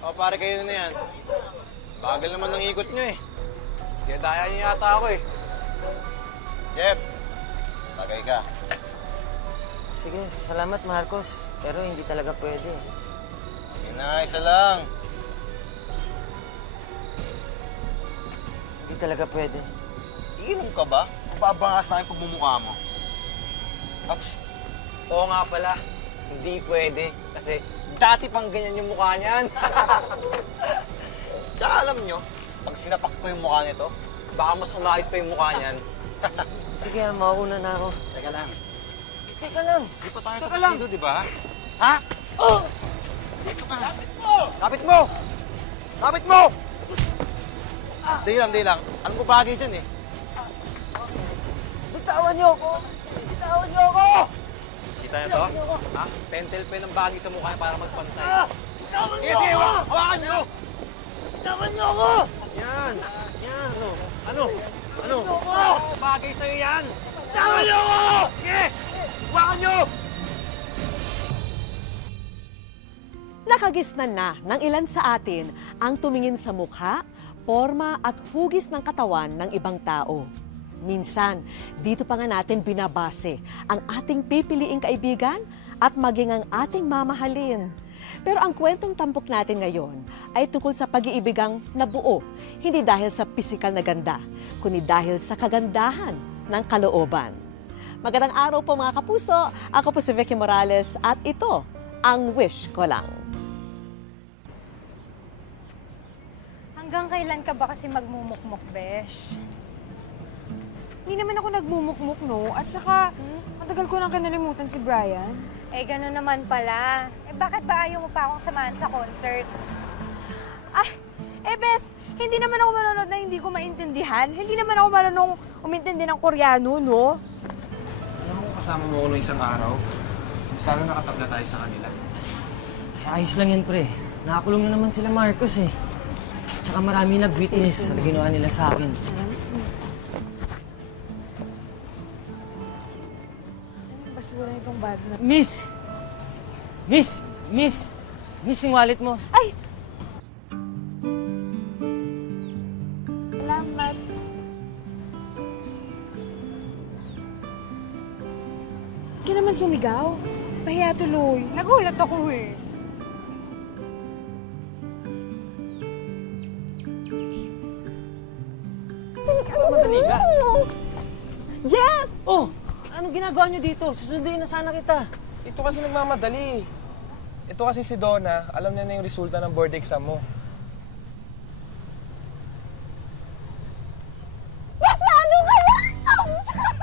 O, pare kayo na yan. Bagal naman ng ikot nyo eh. Kaya daya nyo yata ako eh. Jeff, tagay ka. Sige, salamat Marcos. Pero hindi talaga pwede. Sige na, isa lang. Hindi talaga pwede. Iinom ka ba? Mababangas na yung pagmumukha mo. Ops, oo nga pala. Hindi pwede. Kasi dati pang ganyan yung mukha niyan. Tsaka alam nyo, pag sinapak ko yung mukha nito, baka mas umayos pa yung mukha niyan. Sige, mauna na ako. Teka lang. Teka lang. Di pa tayo tapos dito, di ba? Ha? Oh! Dito ka. Lapit mo! Lapit mo! Di lang. Ano mo bagay dyan eh? Bitawan niyo ako! Bitawan niyo ako! Kita na to? Ha? Pentel pen ang bagay sa mukha para magpantay. Bitawan Sige, sige! Hawakan niyo! Bitawan niyo ako! Yan! Yan! Ano? Bagay sa'yo yan! Bitawan niyo ako! Sige! Hawakan niyo! Nakagisnan na ng ilan sa atin ang tumingin sa mukha, forma at hugis ng katawan ng ibang tao. Minsan, dito pa nga natin binabase ang ating pipiliing kaibigan at maging ang ating mamahalin. Pero ang kwentong tampok natin ngayon ay tungkol sa pag-iibigang nabuo, hindi dahil sa pisikal na ganda, kundi dahil sa kagandahan ng kalooban. Magandang araw po mga kapuso, ako po si Vicky Morales at ito ang Wish Ko Lang. Hanggang kailan ka ba kasi magmumukmuk, Besh? Hindi naman ako nagmumukmuk, no? At saka, matagal ko nang kinalimutan si Brian. Eh, gano'n naman pala. Eh, bakit ba ayaw mo pa akong samahan sa concert? Bes, hindi naman ako manonood na hindi ko maintindihan. Hindi naman ako marunong umintindi ng Koreano, no? Alam mo, kasama mo ako nung isang araw. Sana nakatabla tayo sa kanila. Ay, ayos lang yan, pre. Nakakulong na naman sila Marcos eh. Tsaka marami nag-witness sa ginawa nila sa akin. Basura nitong bag na. Miss! Miss, yung wallet mo. Ay! Salamat. Hindi ka naman sumigaw. Pahiya tuloy. Nagulat ako eh. Madali ka. Jeff! Oh! Anong ginagawa niyo dito? Susunduin na sana kita. Ito kasi nagmamadali. Ito kasi si Donna, alam niya na yung resulta ng board exam mo. Pasado ka na!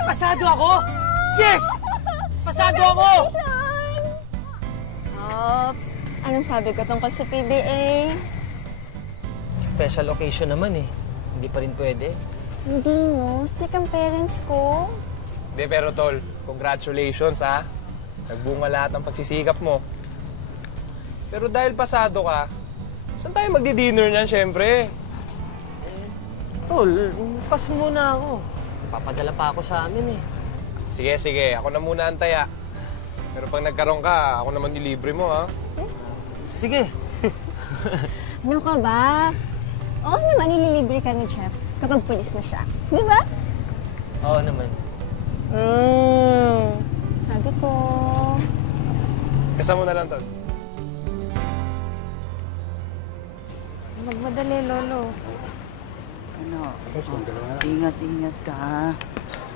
Pasado ako? Yes! Pasado ako! Ops, anong sabi ko tungkol sa PDA? Special occasion naman eh. Hindi pa rin pwede. Hindi no, stick ang parents ko. Hindi, pero tol, congratulations ha. Nagbunga lahat ng pagsisikap mo. Pero dahil pasado ka, saan tayo magdi-dinner niyan, syempre? Tol, pas muna ako. Papadala pa ako sa amin eh. Sige, ako na muna antaya. Pero pag nagkaroon ka, ako naman ilibre mo ha. Sige. Ano ka ba? Oo naman, ililibre ka ni Chef kapag pulis na siya. Di ba? Oo naman. Sabi ko. Kasama mo na lang, tol. Magmadali, Lolo. Ano? Ingat-ingat ka, ha?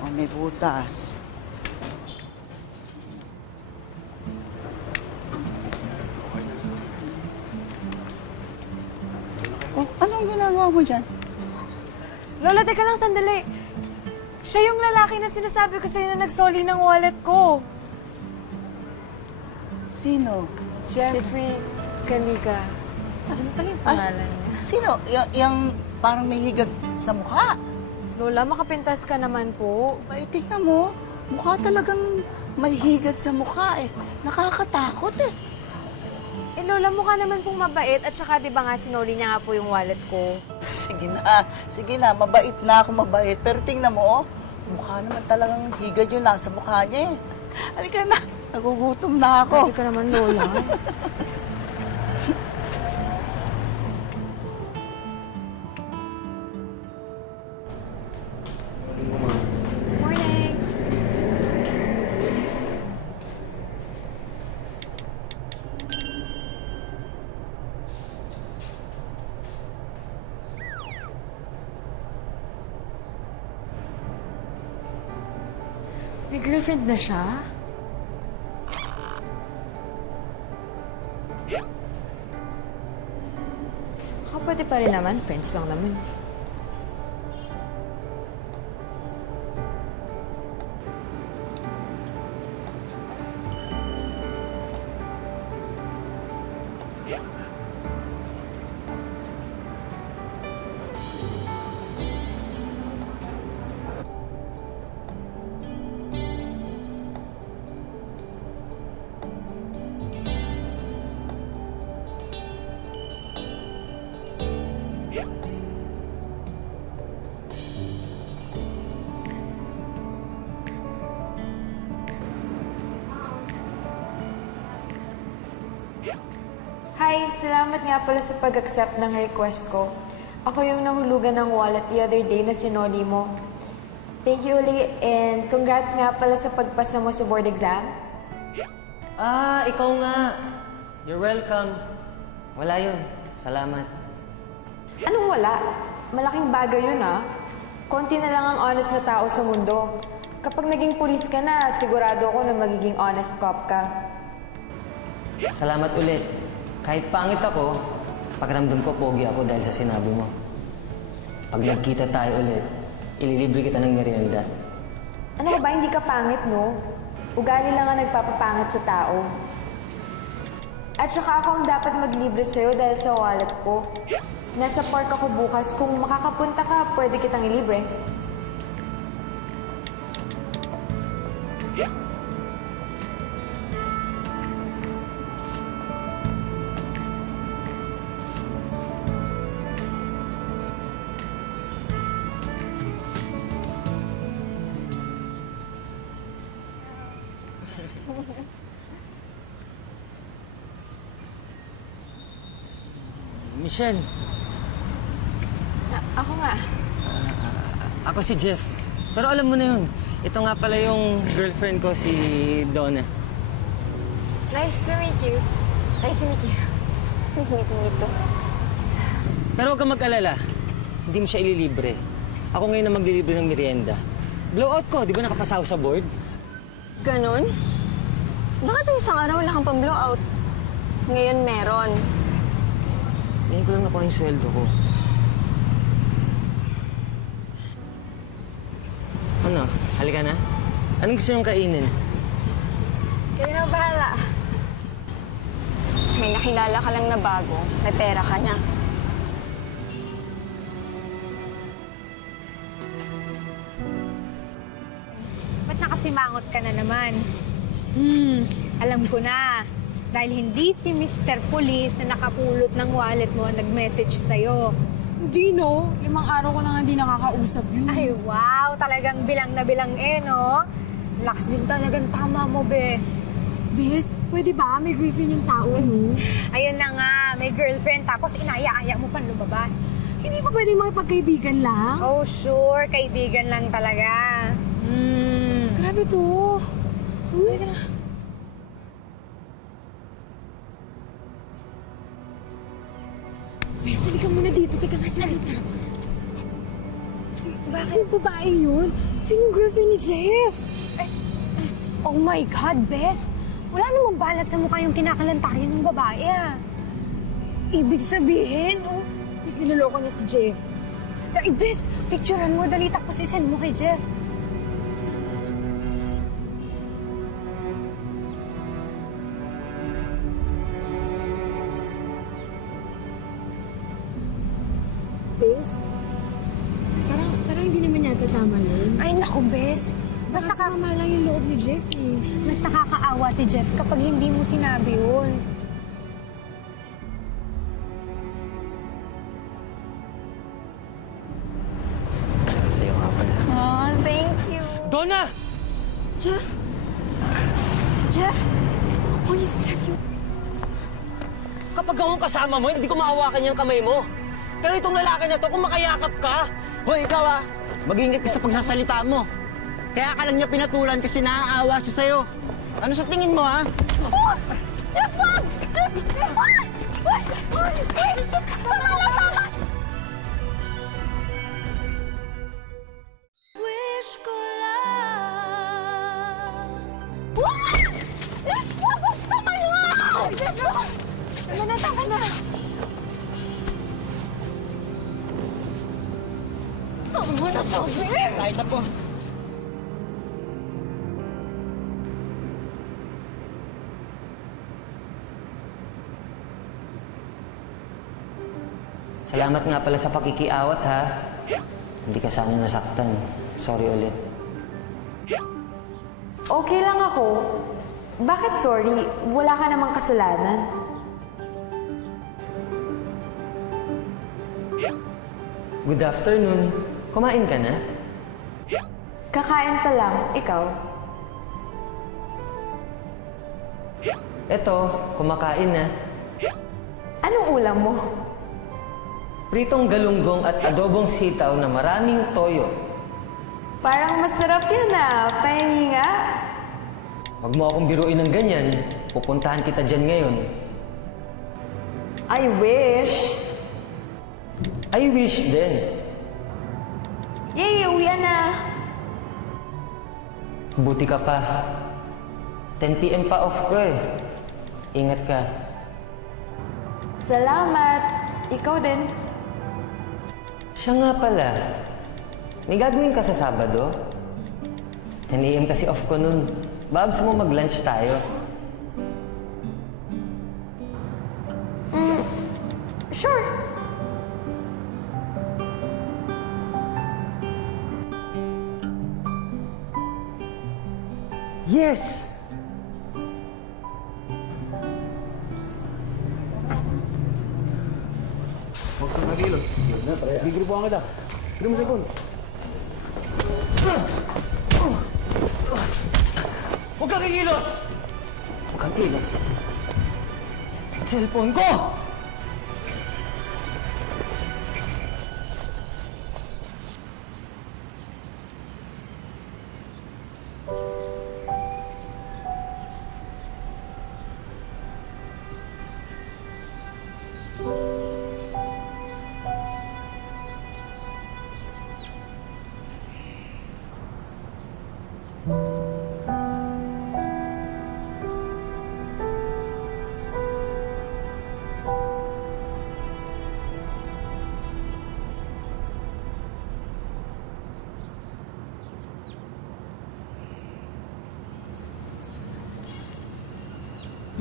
O, may butas. Oh, anong ginagawa mo dyan? Lola, teka lang sandali. Siya yung lalaki na sinasabi ko sa'yo na nagsoli ng wallet ko. Sino? Jeffrey Caliga. Ano pala yung pangalan niya? Sino? Yung parang may higag sa mukha. Lola, makapintas ka naman po. Ay, tingnan mo. Mukha talagang may higad sa mukha eh. Nakakatakot eh. Eh, Lola, mukha naman pong mabait at saka di ba nga sinoli niya nga po yung wallet ko. Sige na, mabait na ako, mabait. Pero tingnan mo, oh, mukha naman talagang higad yung nasa mukha niya eh. Halika na, nagugutom na ako. Pwede ka naman, Lola. girlfriend na siya? Pwede pa rin naman. Friends lang naman. Hi, salamat nga pala sa pag-accept ng request ko. Ako yung nahulugan ng wallet the other day na sinoli mo. Thank you ulit and congrats nga pala sa pagpasa mo sa board exam. Ah, ikaw nga. You're welcome. Wala yun. Salamat. Anong wala? Malaking bagay yun ah. Konti na lang ang honest na tao sa mundo. Kapag naging pulis ka na, sigurado ako na magiging honest cop ka. Salamat ulit. Kahit pangit ako, pakiramdam ko pogi ako dahil sa sinabi mo. Pag nagkita tayo ulit, ililibre kita ng merienda. Ano ba, hindi ka pangit, no? Ugali lang ang nagpapapangit sa tao. At saka ako ang dapat maglibre sa'yo dahil sa wallet ko. Nasa park ako bukas. Kung makakapunta ka, pwede kitang ilibre. Michelle. Ako nga. Ako si Jeff. Pero alam mo na yun. Ito nga pala yung girlfriend ko, si Donna. Nice to meet you. Nice to meet you. Nice meeting you too. Pero huwag kang mag-alala. Hindi mo siya ililibre. Ako ngayon na maglilibre ng merienda. Blowout ko, di ba nakapasaw sa board? Ganon? Bakit ang isang araw wala kang pang-blowout? Ngayon meron. Ngayon ko lang nakuha yung sweldo ko. Ano? Halika na? Anong gusto niyong kainin? Kayo na bahala. May nakilala ka lang na bago. May pera ka na. Ba't nakasimangot ka na naman? Alam ko na. Dahil hindi si Mr. Police na nakapulot ng wallet mo ang nag-message sa'yo. Hindi, no? 5 araw ko na nga hindi nakakausap yun. Ay, wow! Talagang bilang na bilang no? Lakas din talagang tama mo, Bes. Bes, pwede ba? May girlfriend yung tao, no? Ayun na nga, may girlfriend tapos inaya-aya mo pang lumabas. Hindi ba pwede makipagkaibigan lang? Oh, sure. Kaibigan lang talaga. Grabe to. Halika na. Bes, halika muna dito. Teka nga, salita. Bakit? Yung babae yun? Yun yung girlfriend ni Jeff. Oh my God, Bes! Wala namang balat sa mukha yung kinakalantarin ng babae, ah. Ibig sabihin, Bes, niloloko niya si Jeff. Ay, Bes, picturean mo. Dali, tapos isend mo kay Jeff. Bes, parang hindi naman yata tama yun. Ay, naku, Bes. Basta sumama lang yung loob ni Jeff, eh. Mas nakakaawa si Jeff kapag hindi mo sinabi yun. Sa'yo nga pala. Oh, thank you. Donna! Jeff? Jeff? Oh, si Jeff yun. Kapag akong kasama mo, hindi ko mahawakan yung kamay mo. Pero itong lalaki na to, kung makayakap ka... Hoy, ikaw mag-ingat ka sa pagsasalita mo. Kaya ka lang niya pinatulan kasi naaawa siya sa'yo. Ano sa tingin mo, ha? Oh! Jeff, wag! Jeff! Wag! Wag! Wag! Tama na, tama! Wish ko lang Ang mo na sabi! Tayo tapos. Salamat nga pala sa pakikiawat, ha? Hindi ka sana nasaktan. Sorry ulit. Okay lang ako. Bakit sorry? Wala ka namang kasalanan. Good afternoon. Kumain ka na? Kakain pa lang. Ikaw? Eto, kumakain na. Anong ulam mo? Pritong galunggong at adobong sitaw na maraming toyo. Parang masarap yan Pahingi nga. Huwag mo akong biruin ng ganyan. Pupuntahan kita dyan ngayon. I wish. I wish din. Yay, uwian na. Buti ka pa. 10 PM pa off ko eh. Ingat ka. Salamat. Ikaw din. Siya nga pala. May gagawin ka sa Sabado? 10 AM kasi off ko nun. Baka gusto mo mag-lunch tayo? Sure. Yes! Huwag kang nagilos. Gigripuan kita. Pwede mo cellphone. Huwag kang kikilos! Huwag kang kilos. Cellphone ko!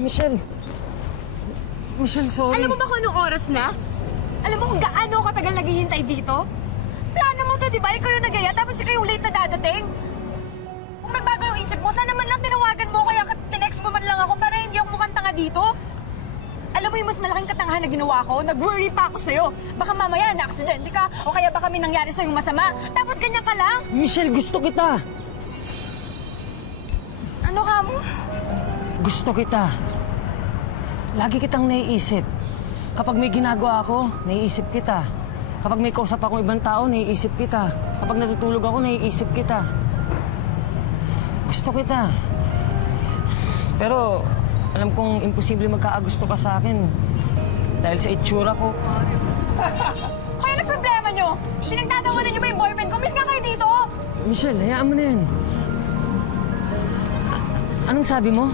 Michelle! Michelle, sorry. Alam mo ba kung anong oras na? Alam mo kung gaano katagal naghihintay dito? Plano mo to, di ba? Ikaw yung nagaya, tapos ikaw yung late na dadating. Kung nagbago yung isip mo, sana man lang tinawagan mo, kaya tinext mo man lang ako para hindi ako mukhang tanga dito. Alam mo yung mas malaking katangahan na ginawa ko? Nag-worry pa ako sa'yo. Baka mamaya na-aksidente ka, o kaya baka may nangyari sa'yong masama. Tapos ganyan ka lang. Michelle, gusto kita! Ano ka mo? Gusto kita. Lagi kitang naiisip. Kapag may ginagawa ako, naiisip kita. Kapag may kausap akong ibang tao, naiisip kita. Kapag natutulog ako, naiisip kita. Gusto kita. Pero, alam kong imposible magkaagusto ka sa akin. Dahil sa itsura ko. Hoy, ano problema nyo? Pinagtatawanan nyo ba yung boyfriend ko? Miss nga kayo dito! Michelle, hayaan mo na yan. Anong sabi mo?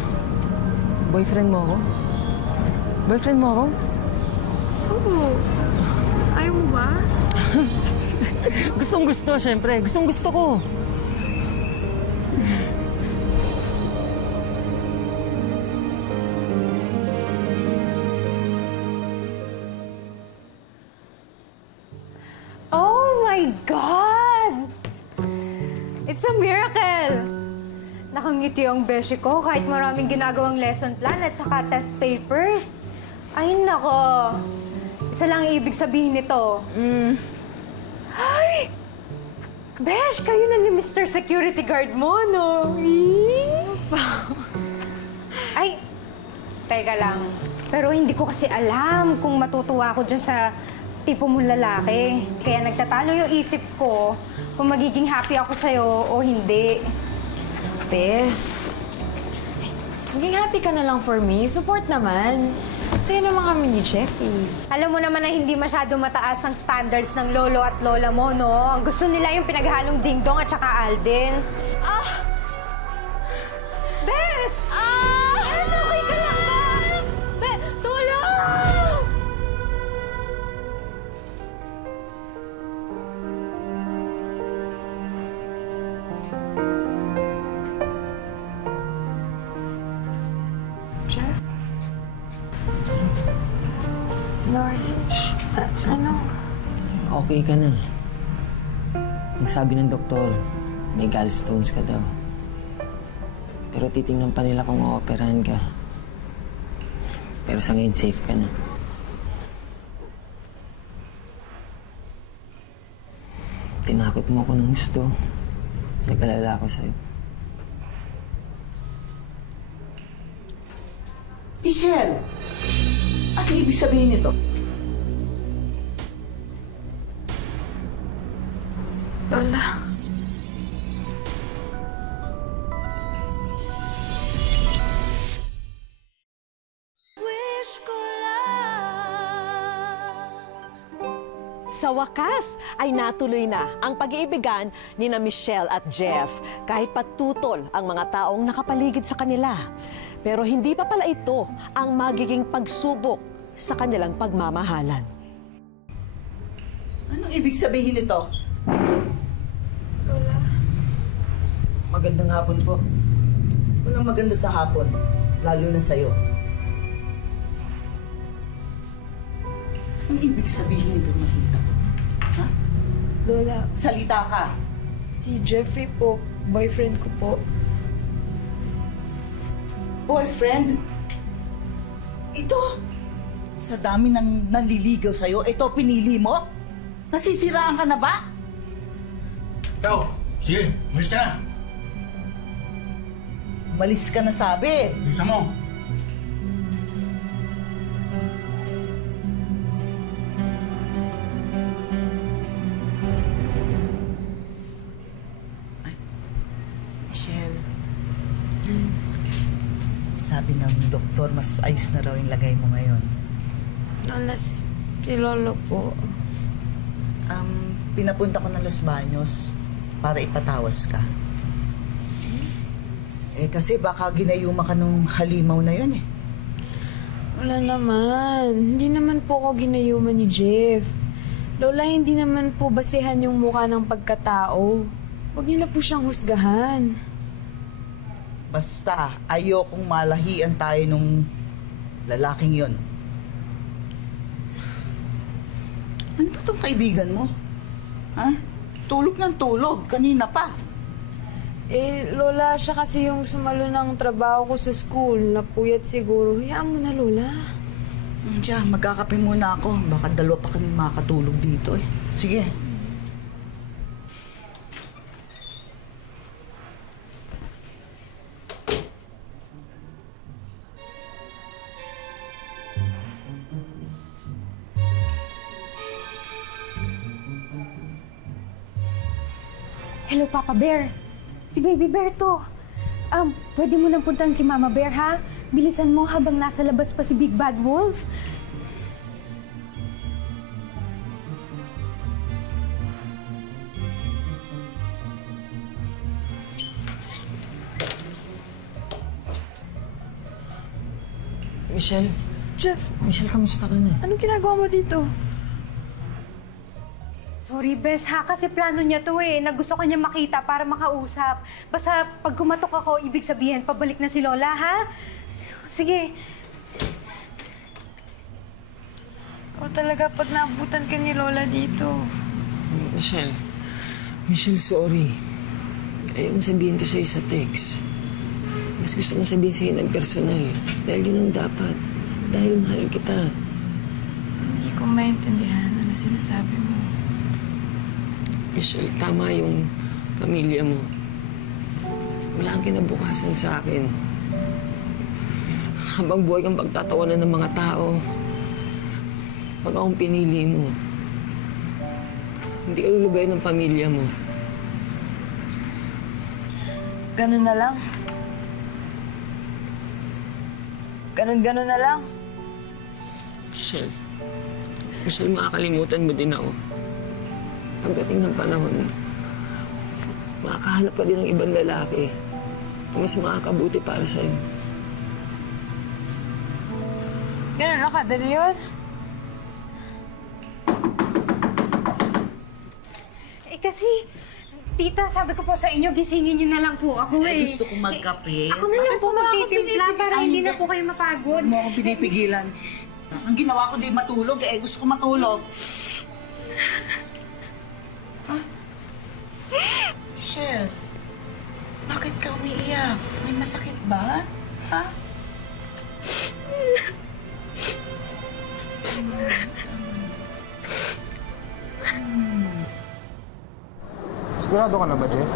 Boyfriend mo ako? Boyfriend mo ako? Oo. Ayaw mo ba? Gustong gusto, syempre. Gustong gusto ko. Oh my God! It's a miracle! Nakangiti ang beshi ko kahit maraming ginagawang lesson plan at saka test papers. Ay, nako. Isa lang ang ibig sabihin nito. Ay! Besh, kayo na ni Mr. Security Guard mo, no? Ay, teka lang. Pero hindi ko kasi alam kung matutuwa ako dyan sa tipo mong lalaki. Kaya nagtatalo yung isip ko kung magiging happy ako sa'yo o hindi. Bes, maging happy ka na lang for me. Support naman. Masaya naman kami ni Jeffy. Alam mo naman na hindi masyado mataas ang standards ng lolo at lola mo, no? Ang gusto nila yung pinaghalong dingdong at saka Alden. Ah! Bes! Ah! Okay ka lang ba? Tulong! Ano? Okay ka na. Ang sabi ng doktor, may gallstones ka daw. Pero titingnan pa nila kung ooperahan ka. Pero sa ngayon, safe ka na. Tinakot mo ako ng gusto. Nag-alala ako sa'yo. Michelle! Ano ibig sabihin nito? Lola. Sa wakas ay natuloy na ang pag-iibigan ni na Michelle at Jeff kahit patutol ang mga taong nakapaligid sa kanila. Pero hindi pa pala ito ang magiging pagsubok sa kanilang pagmamahalan. Anong ibig sabihin nito? Lola. Magandang hapon po. Walang maganda sa hapon, lalo na sa'yo. Anong ibig sabihin nito, Makita? Ha? Lola, Salita ka. si Jeffrey po, boyfriend ko po. Boyfriend? Ito? Sa dami ng nanliligaw sa'yo, ito pinili mo? Nasisiraan ka na ba? Ikaw, sige, umalis ka na. Umalis ka na sabi. Bisa mo. Michelle, sabi ng doktor, mas ayos na raw yung lagay mo ngayon. Lola, si Lolo po. Pinapunta ko ng Los Baños para ipatawas ka. Kasi baka ginayuma ka nung halimaw na yun eh. Wala naman. Hindi naman po ako ginayuman ni Jeff. Lola, hindi naman po basihan yung mukha ng pagkatao. Huwag niyo na po siyang husgahan. Basta, ayokong malahian tayo nung lalaking yon. Ano ba tong kaibigan mo? Ha? Tulog ng tulog, kanina pa. Lola, siya kasi yung sumalo ng trabaho ko sa school. Napuyat siguro. Hayaan mo na, Lola. Diyan, magkakape muna ako. Baka dalawa pa kami makakatulog dito eh. Sige. Hello, Papa Bear. Si Baby Bear to. Pwede mo nang puntahan si Mama Bear, ha? Bilisan mo habang nasa labas pa si Big Bad Wolf. Michelle? Jeff, Michelle, kamusta ka na? anong ginagawa mo dito? Sorry, Bes, ha? Kasi plano niya to eh, na gusto ka niya makita para makausap. Basta pag kumatok ako, ibig sabihin, pabalik na si Lola, ha? Sige. O talaga, pag naabutan ka ni Lola dito. Michelle, sorry. Ayaw kong sabihin to sa'yo sa text. Mas gusto kong sabihin sa'yo ng personal. Dahil yun ang dapat. Dahil mahal kita. Hindi ko maintindihan ano sinasabi mo. Michelle, tama yung pamilya mo. Wala kang kinabukasan sa akin. Habang buhay kang pagtatawanan ng mga tao, pag akong pinili mo, hindi ka lulugay ng pamilya mo. Ganun na lang. Ganun na lang. Michelle, makakalimutan mo din ako. Pagdating ng panahon, makakahanap ka din ng ibang lalaki na mas makakabuti para sa'yo. Ganun na kadali yun? Kasi, tita, sabi ko po sa inyo, gisingin niyo na lang po ako eh. Gusto kong magkape. Ako na lang po magtitimpla para hindi na po kayo mapagod. Huwag mo akong pinipigilan. Ang ginawa ko di matulog, eh gusto ko matulog. Ha? Michelle, bakit ka umiiyak? May masakit ba? Ha? Sigurado ka na ba, Jeff?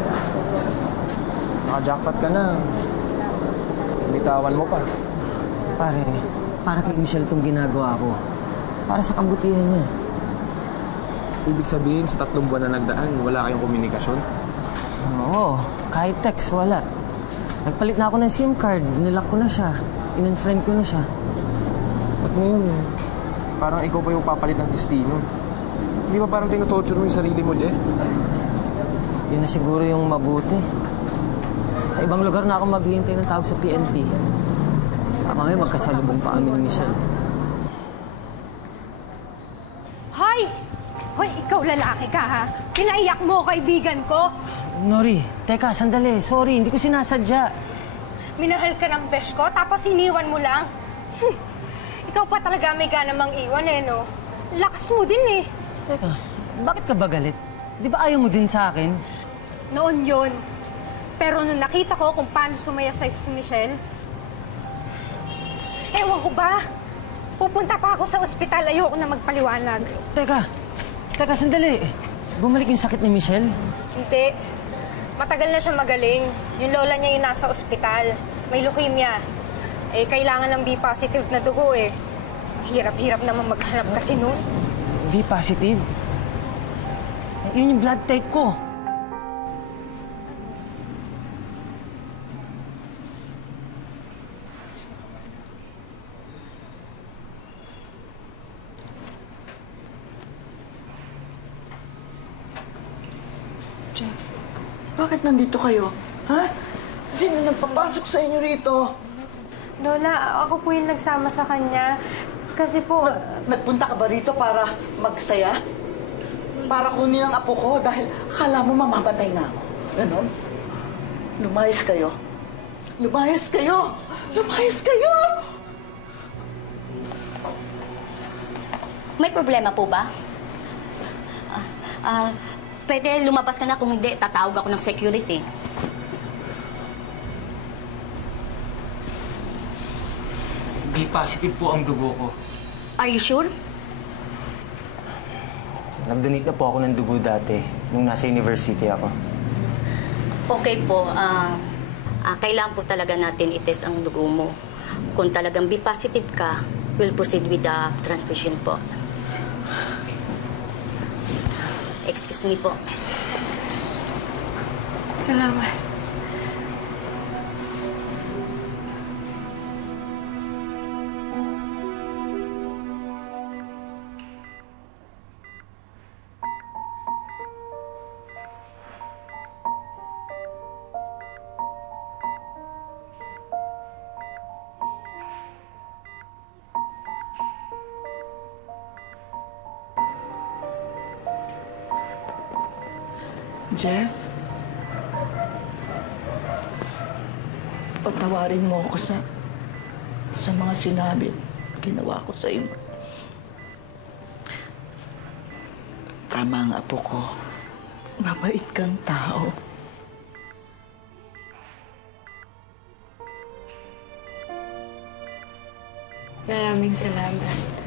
Naka-jackpot ka na. Bitawan mo pa. Pare, para kay Michelle itong ginagawa ko. Para sa kabutihan niya. Ibig sabihin, sa 3 buwan na nagdaan, wala kayong komunikasyon? Oo, kahit text, wala. Nagpalit na ako ng SIM card, nilock ko na siya. In-unfriend ko na siya. At ngayon, parang ikaw pa yung papalit ng destino. Hindi ba parang tinutorture mo yung sarili mo, Jeff? Yun na siguro yung mabuti. Sa ibang lugar na ako maghihintay ng tawag sa PNP. Kami magkasalubong pa kami ni Michelle. Hoy! Hoy, ikaw lalaki ka ha? Pinaiyak mo kaibigan ko. Nori, teka, sandali. Sorry, hindi ko sinasadya. Minahal ka ng besh ko, tapos iniwan mo lang. Ikaw pa talaga may ganamang iwan eh, no? Lakas mo din eh. Teka, bakit ka ba galit? Di ba ayaw mo din sa akin? Noon yun. Pero nung nakita ko kung paano sumaya sa'yo si Michelle, ewan ko ba? Pupunta pa ako sa ospital, ayoko na magpaliwanag. Teka, sandali. Bumalik yung sakit ni Michelle? Hindi. Matagal na siya magaling. Yung lola niya yung nasa ospital. May leukemia. Eh, kailangan ng B-positive na dugo eh. Hirap-hirap naman maghanap kasi noon. B-positive? Yun yung blood type ko. Jeff, bakit nandito kayo? Ha? Sino nagpapasok sa inyo rito? Lola, ako po yung nagsama sa kanya. Kasi po... Nagpunta ka ba rito para magsaya? Para kunin ang apo ko dahil akala mo mamamatay na ako. Ganon? Lumayas kayo. Lumayas kayo! Lumayas kayo! May problema po ba? Pwede lumabas ka na, kung hindi, tatawag ako ng security. B-positive po ang dugo ko. Are you sure? Nag-donate na po ako ng dugo dati, nung nasa university ako. Okay po. Kailangan po talaga natin itest ang dugo mo. Kung talagang B-positive ka, we'll proceed with the transfusion po. Excuse me po. Salamat. Jeff? Patawarin mo ako sa mga sinabi at ginawa ko sa iyo. Tama ang apo ko. Mabait kang tao. Maraming salamat.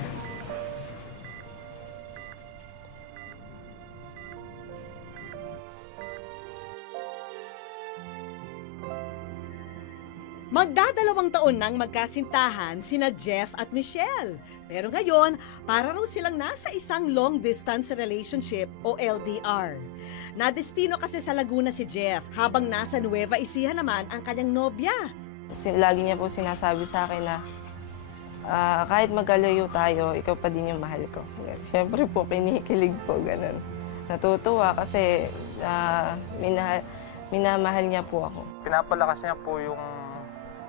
Magdadalawang taon nang magkasintahan sina Jeff at Michelle. Pero ngayon, para raw silang nasa isang long-distance relationship o LDR. Nadestino kasi sa Laguna si Jeff, habang nasa Nueva Ecija naman ang kanyang nobya. Lagi niya po sinasabi sa akin na kahit magkalayo tayo, ikaw pa din yung mahal ko. Siyempre po, kinikilig po, ganun. Natutuwa kasi minamahal niya po ako. Pinapalakas niya po yung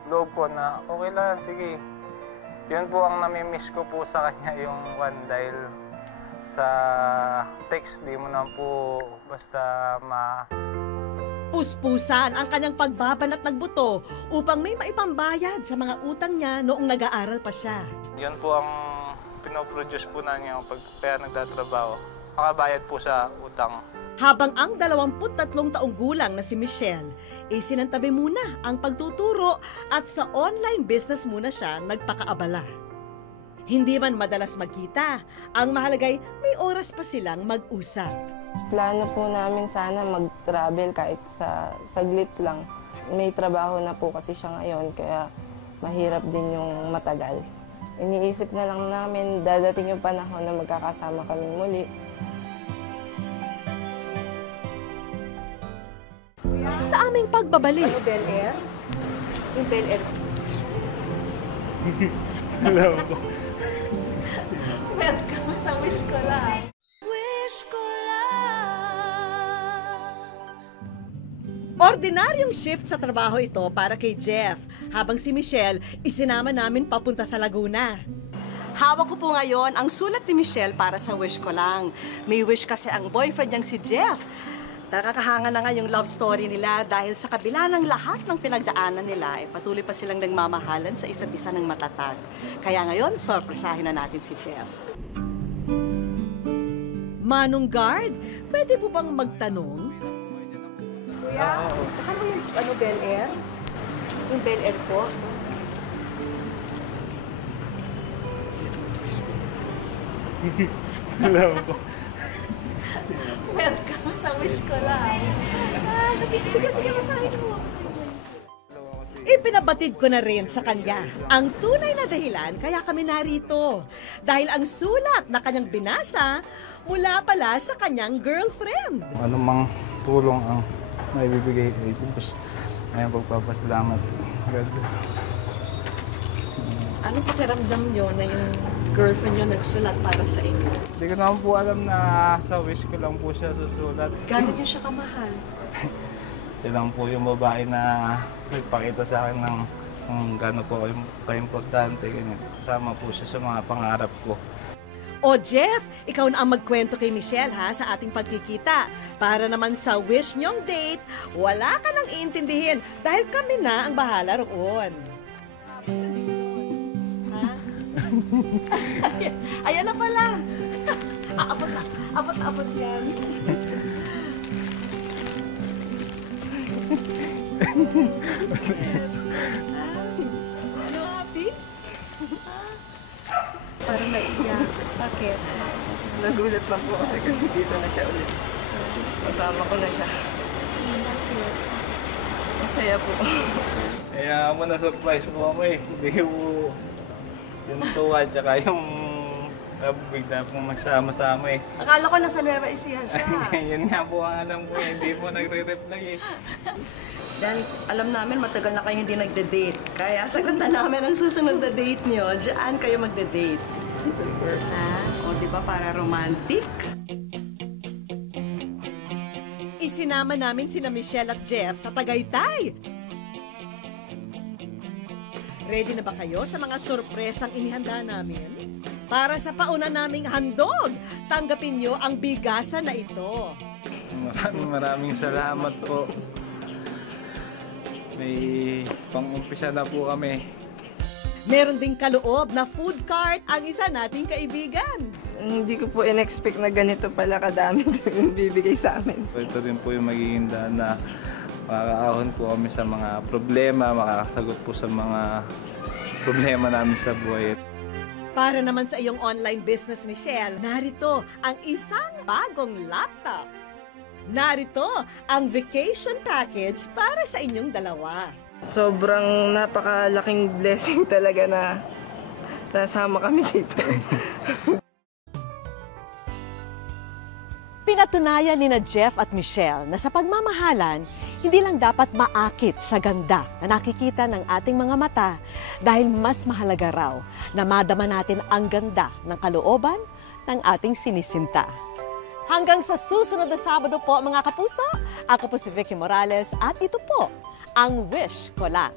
loob ko na okay lang, sige. Yun po ang namimiss ko po sa kanya, yung one dahil sa text, di mo na po basta Puspusan ang kanyang pagbabanat ng buto upang may maipambayad sa mga utang niya noong nag-aaral pa siya. Yun po ang pinoproduce po namin yung pagkaya nagtatrabaho. Makabayad po sa utang. Habang ang 23 taong gulang na si Michelle, isinantabi muna ang pagtuturo at sa online business muna siya nagpakaabala. Hindi man madalas magkita, ang mahalagay may oras pa silang mag-usap. Plano po namin sana mag-travel kahit sa saglit lang. May trabaho na po kasi siya ngayon, kaya mahirap din yung matagal. Iniisip na lang namin dadating yung panahon na magkakasama kami muli. Sa aming pagbabalik. Ano, Bel Air? Yung Bel Air. Hello po. Welcome sa Wish Ko Lang. Wish ko lang. Ordinaryong shift sa trabaho ito para kay Jeff, habang si Michelle isinama namin papunta sa Laguna. Hawak ko po ngayon ang sulat ni Michelle para sa Wish Ko Lang. May wish kasi ang boyfriend niyang si Jeff. Nakakahanga na nga yung love story nila dahil sa kabila ng lahat ng pinagdaanan nila, patuloy pa silang nagmamahalan sa isa't isa ng matatag. Kaya ngayon, sorpresahin na natin si Jeff. Manong Guard, pwede po bang magtanong? Kuya, saan mo yung Bel Air? Yung Bel Air po? Hello po. Welcome sa Wish Ko Lang. Sige, masahin mo. Ipinabatid ko na rin sa kanya ang tunay na dahilan kaya kami narito. Dahil ang sulat na kanyang binasa mula pala sa kanyang girlfriend. Ano mang tulong ang may bibigay kay Diyos. Ayun, pagpapasalamat. Ano pakiramdam nyo na yung girlfriend nyo nagsulat para sa inyo? Hindi ko naman po alam na sa wish ko lang po siya susulat. Gano'n nyo siya kamahal? Siya lang po yung babae na nagpakita sa akin ng gano'n po ka-importante. Kasama po siya sa mga pangarap ko. O Jeff, ikaw na ang magkwento kay Michelle ha sa ating pagkikita. Para naman sa wish nyong date, wala ka nang iintindihin dahil kami na ang bahala roon. Ayan na pala. Abot yan. Ano, happy? Parang naiiyak. Bakit? Nagulat lang po kasi dito na siya ulit. Kasama ko na siya. Bakit? Masaya po. Kaya mo na-surprise mo ako eh. Hindi mo yung tuwa tsaka yung bigla pong magsama-sama eh. Akala ko nasa Nueva Ecija siya. Yun nga po ang alam ko eh. Hindi po nagre-reply eh. Dan, alam namin matagal na kayo hindi nagde-date. Kaya sagutan namin ang susunod na date nyo. Diyan kayo magde-date. O, di ba para romantic? Isinama namin sina Michelle at Jeff sa Tagaytay. Ready na ba kayo sa mga sorpresang inihanda namin? Para sa pauna naming handog, tanggapin nyo ang bigasan na ito. Maraming salamat po. May pang-umpisa na po kami. Meron ding kaloob na food cart ang isa nating kaibigan. Hindi ko po in-expect na ganito pala kadami yung bibigay sa amin. Ito rin po yung magiging daan na makakaahon po kami sa mga problema, makakasagot po sa mga problema namin sa buhay. Para naman sa iyong online business, Michelle, narito ang isang bagong laptop. Narito ang vacation package para sa inyong dalawa. Sobrang napakalaking blessing talaga na nasama kami dito. Pinatunayan ni na Jeff at Michelle na sa pagmamahalan, hindi lang dapat maakit sa ganda na nakikita ng ating mga mata dahil mas mahalaga raw na madama natin ang ganda ng kalooban ng ating sinisinta. Hanggang sa susunod na Sabado po mga kapuso, ako po si Vicky Morales at ito po ang Wish Ko Lang.